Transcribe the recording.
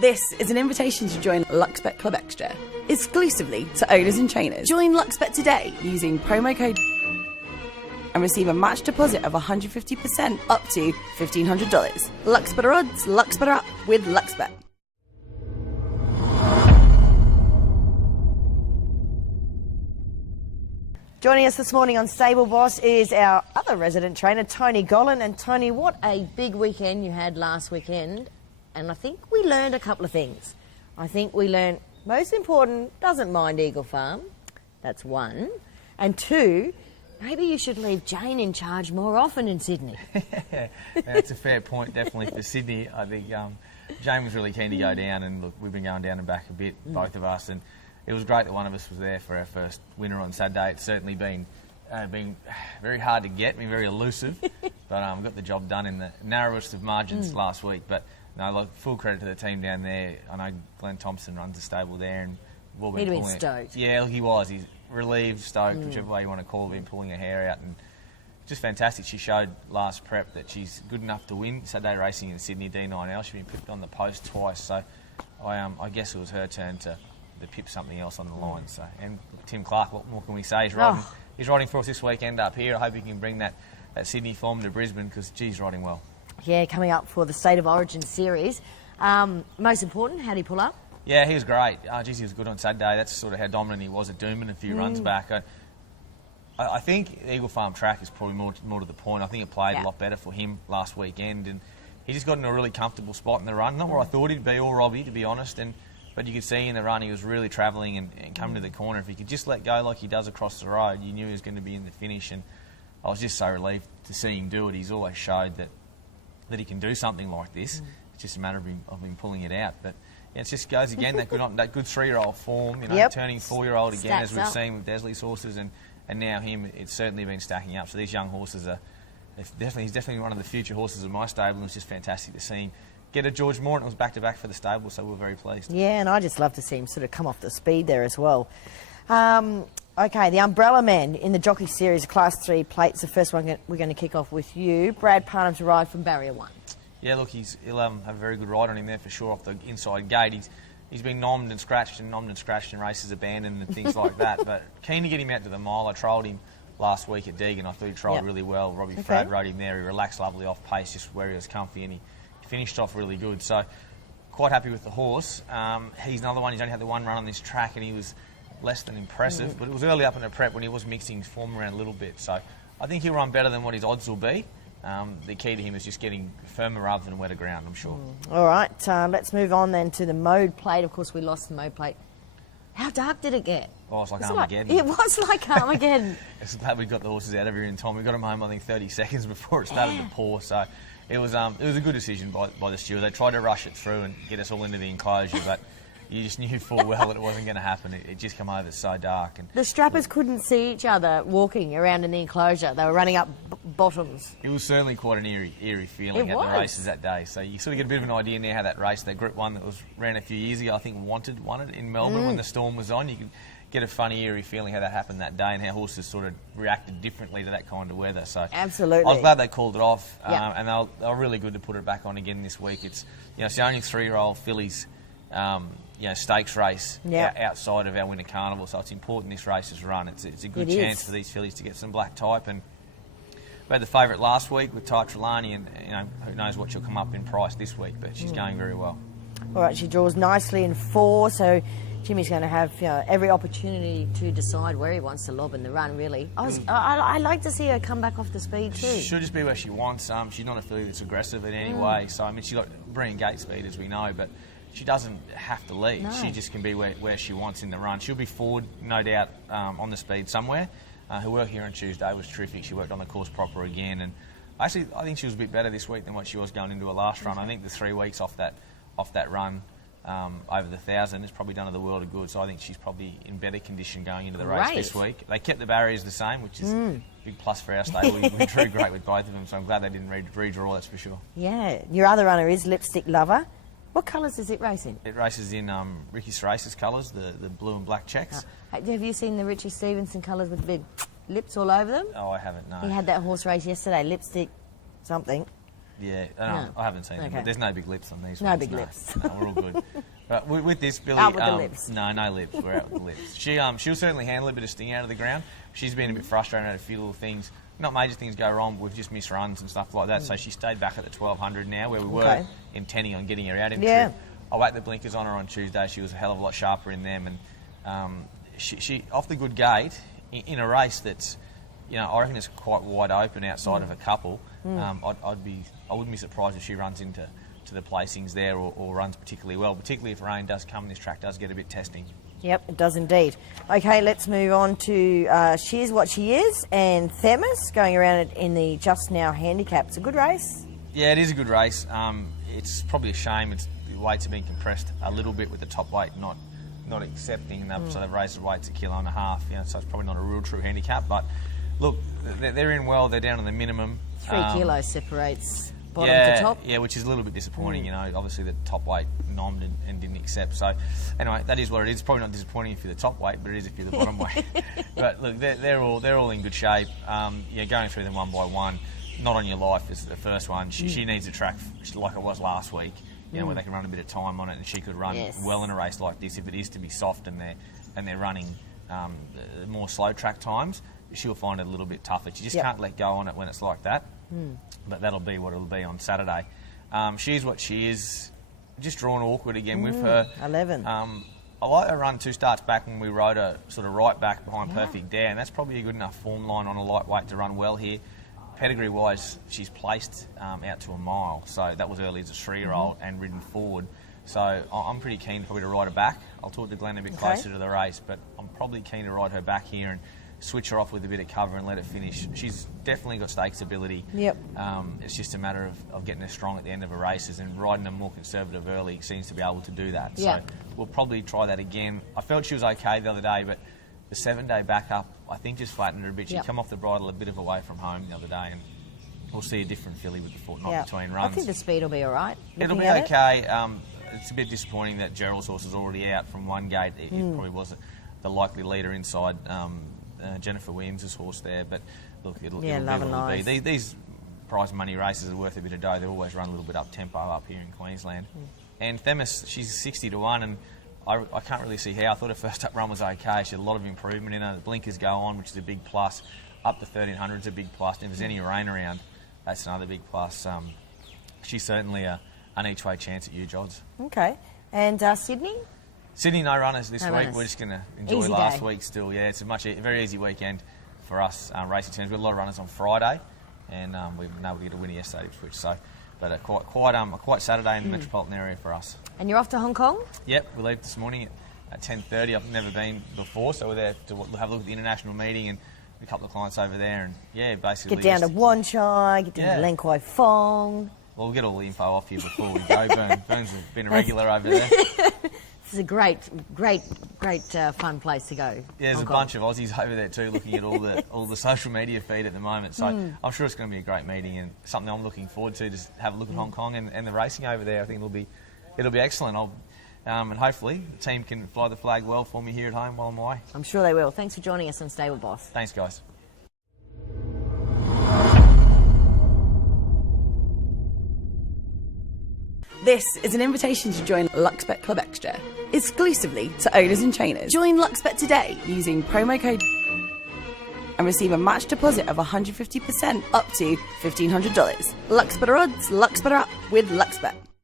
This is an invitation to join LuxBet Club Extra, exclusively to owners and trainers. Join LuxBet today using promo code and receive a match deposit of 150% up to $1,500. LuxBet odds, LuxBet up with LuxBet. Joining us this morning on Stable Boss is our other resident trainer, Tony Gollan. And Tony, what a big weekend you had last weekend. And I think we learned a couple of things. I think we learned, most important, doesn't mind Eagle Farm. That's one. And two, maybe you should leave Jane in charge more often in Sydney. Yeah, that's a fair point, definitely for Sydney. I think Jane was really keen to go down, and look, we've been going down and back a bit, both of us, and it was great that one of us was there for our first winner on Saturday. It's certainly been very hard to get, been very elusive, but we got the job done in the narrowest of margins last week. But no, like, full credit to the team down there. I know Glenn Thompson runs the stable there, and we've been He'd been stoked. Yeah, he was. He's relieved, stoked, whichever way you want to call it, been pulling her hair out, and just fantastic. She showed last prep that she's good enough to win Saturday racing in Sydney D9L. She's been pipped on the post twice, so I guess it was her turn to pip something else on the line. So, and Tim Clark, what more can we say? He's riding for us this weekend up here. I hope he can bring that Sydney form to Brisbane, because he's riding well. Yeah, coming up for the State of Origin series. Most important, how did he pull up? Yeah, he was great. He was good on Saturday. That's sort of how dominant he was at Doomben a few runs back. I think Eagle Farm track is probably more to the point. I think it played a lot better for him last weekend, and he just got in a really comfortable spot in the run. Not where I thought he'd be, or Robbie, to be honest. But you could see in the run he was really travelling and coming to the corner. If he could just let go like he does across the road, you knew he was going to be in the finish. And I was just so relieved to see him do it. He's always showed that he can do something like this. It's just a matter of him pulling it out. But yeah, it just goes again, that good 3-year-old form, turning 4-year-old again, as we've seen with Desley's horses, and now him. It's certainly been stacking up. So these young horses he's definitely one of the future horses of my stable, and it's just fantastic to see him get a George Moore, and it was back-to-back for the stable, so we're very pleased. Yeah, and I just love to see him sort of come off the speed there as well. Okay, the Umbrella Man in the Jockey Series, Class 3 plates. The first one we're going to kick off with you. Brad Parnham's ride from Barrier 1. Yeah, look, he'll have a very good ride on him there for sure off the inside gate. He's been nommed and scratched in races abandoned and things like that, but keen to get him out to the mile. I trialled him last week at Deagon. I thought he trialled really well. Robbie Frad rode him there. He relaxed lovely off pace, just where he was comfy, and he finished off really good. So quite happy with the horse. He's another one. He's only had the one run on this track, and he was less than impressive, but it was early up in the prep when he was mixing his form around a little bit. So I think he'll run better than what his odds will be. The key to him is just getting firmer rather than wetter ground, I'm sure. All right, let's move on then to the mode plate. Of course, we lost the mode plate. How dark did it get? Oh, it's like Armageddon. It was like Armageddon. It's glad we got the horses out of here in time. We got them home, I think, 30 seconds before it started to pour. So it was a good decision by the steward. They tried to rush it through and get us all into the enclosure, but you just knew full well that it wasn't going to happen. It just came over so dark. And the strappers couldn't see each other walking around in the enclosure. They were running up bottoms. It was certainly quite an eerie feeling at the races that day. So you sort of get a bit of an idea now how that race, that Group 1 that ran a few years ago, I think won it in Melbourne when the storm was on. You could get a funny, eerie feeling how that happened that day and how horses sort of reacted differently to that kind of weather. So absolutely, I was glad they called it off, and they're really good to put it back on again this week. It's it's the only 3-year-old fillies stakes race outside of our winter carnival, so it's important this race is run. It's a good chance for these fillies to get some black type, and we had the favourite last week with Ty Trelawney, and who knows what she'll come up in price this week, but she's going very well. All right, she draws nicely in 4, so Jimmy's going to have every opportunity to decide where he wants to lob in the run, really. I like to see her come back off the speed too. She'll just be where she wants. She's not a filly that's aggressive in any way, so I mean she's got brilliant gate speed, as we know, but she doesn't have to lead. No. She just can be where she wants in the run. She'll be forward, no doubt, on the speed somewhere. Her work here on Tuesday was terrific. She worked on the course proper again, and actually I think she was a bit better this week than what she was going into her last run. I think the 3 weeks off that run over the 1,000 has probably done her the world of good, so I think she's probably in better condition going into the race this week. They kept the barriers the same, which is a big plus for our stable. We drew great with both of them, so I'm glad they didn't redraw, that's for sure. Yeah, your other runner is Lipstick Lover. What colours does it race in? It races in Ricky Serace's colours, the blue and black checks. Have you seen the Richie Stevenson colours with big lips all over them? Oh, I haven't, no. He had that horse race yesterday, Lipstick something. Yeah, No. I haven't seen them, Okay. but there's no big lips on these No ones. big lips. No, we're all good. But with this, Billy... Out with the lips. No lips. We're out with the lips. She'll certainly handle a bit of sting out of the ground. She's been a bit frustrated at a few little things. Not major things go wrong, but we've just missed runs and stuff like that. So she stayed back at the 1200 now, where we were intending on getting her out in Yeah. truth. I whacked the blinkers on her on Tuesday. She was a hell of a lot sharper in them. And she off the good gate, in a race that's, I reckon it's quite wide open outside of a couple. I wouldn't be surprised if she runs into the placings there or runs particularly well, particularly if rain does come and this track does get a bit testing. Yep, it does indeed. Okay, let's move on to She Is What She Is and Themis going around in the Just Now handicap. It's a good race. Yeah, it is a good race. It's probably a shame the weights have been compressed a little bit with the top weight not accepting, so they've raised the weights a kilo and a half. So it's probably not a real true handicap. But look, they're in well. They're down on the minimum. 3 kilos separates bottom to top. Yeah, which is a little bit disappointing. Obviously the top weight nommed and didn't accept. So anyway, that is what it is. It's probably not disappointing if you're the top weight, but it is if you're the bottom weight. But look, they're all in good shape. Going through them one by one. Not on your life is the first one. She needs a track like it was last week. Where they can run a bit of time on it, and she could run well in a race like this. If it is to be soft and they're running more slow track times, she'll find it a little bit tougher. She just can't let go on it when it's like that. But that'll be what it'll be on Saturday. She's what she is. Just drawn awkward again with her. 11. I like her run 2 starts back when we rode her sort of right back behind Perfect Dare, and that's probably a good enough form line on a lightweight to run well here. Pedigree-wise, she's placed out to a mile, so that was early as a 3-year-old and ridden forward. So I'm pretty keen probably to ride her back. I'll talk to Glenn a bit closer to the race, but I'm probably keen to ride her back here and switch her off with a bit of cover and let her finish. She's definitely got stakes ability. Yep. It's just a matter of getting her strong at the end of her races, and riding her more conservative early seems to be able to do that. Yeah. So we'll probably try that again. I felt she was okay the other day, but the 7-day backup, I think, just flattened her a bit. She'd come off the bridle a bit of away from home the other day, and we'll see a different filly with the fortnight between runs. I think the speed will be all right. It'll be okay. It's a bit disappointing that Gerald's horse is already out from one gate. It probably was the likely leader inside Jennifer Williams' horse there, but look, it'll be what it'll be. These prize money races are worth a bit of dough. They always run a little bit up tempo up here in Queensland. And Themis, she's 60 to 1, and I can't really see how. I thought her first up run was okay. She had a lot of improvement in her. The blinkers go on, which is a big plus. Up to 1300 is a big plus. And if there's any rain around, that's another big plus. She's certainly an each-way chance at huge odds. Okay. And Sydney? Sydney, no runners this No week. runners. We're just going to enjoy Easy last day. week still. Yeah, it's a very easy weekend for us racing teams. We've got a lot of runners on Friday, and we've been able to get a winner yesterday, Ipswich. So, but a quite Saturday in the metropolitan area for us. And you're off to Hong Kong? Yep, we leave this morning at 10:30. I've never been before, so we're there to have a look at the international meeting and a couple of clients over there, and basically Get down to Wan Chai, get down to Yeah. Len Kwai Fong. Well, we'll get all the info off you before we go. Burns has been a regular over there. This is a great fun place to go. Yeah, there's Hong a Kong. bunch of Aussies over there too, looking at all the social media feed at the moment. So I'm sure it's going to be a great meeting and something I'm looking forward to. Just have a look at Hong Kong and the racing over there. I think it'll be excellent. And hopefully the team can fly the flag well for me here at home while I'm away. I'm sure they will. Thanks for joining us on Stable Boss. Thanks, guys. This is an invitation to join Luxbet Club Extra, exclusively to owners and trainers. Join Luxbet today using promo code and receive a match deposit of 150% up to $1,500. Lux Better Odds, Lux Better Up with Luxbet.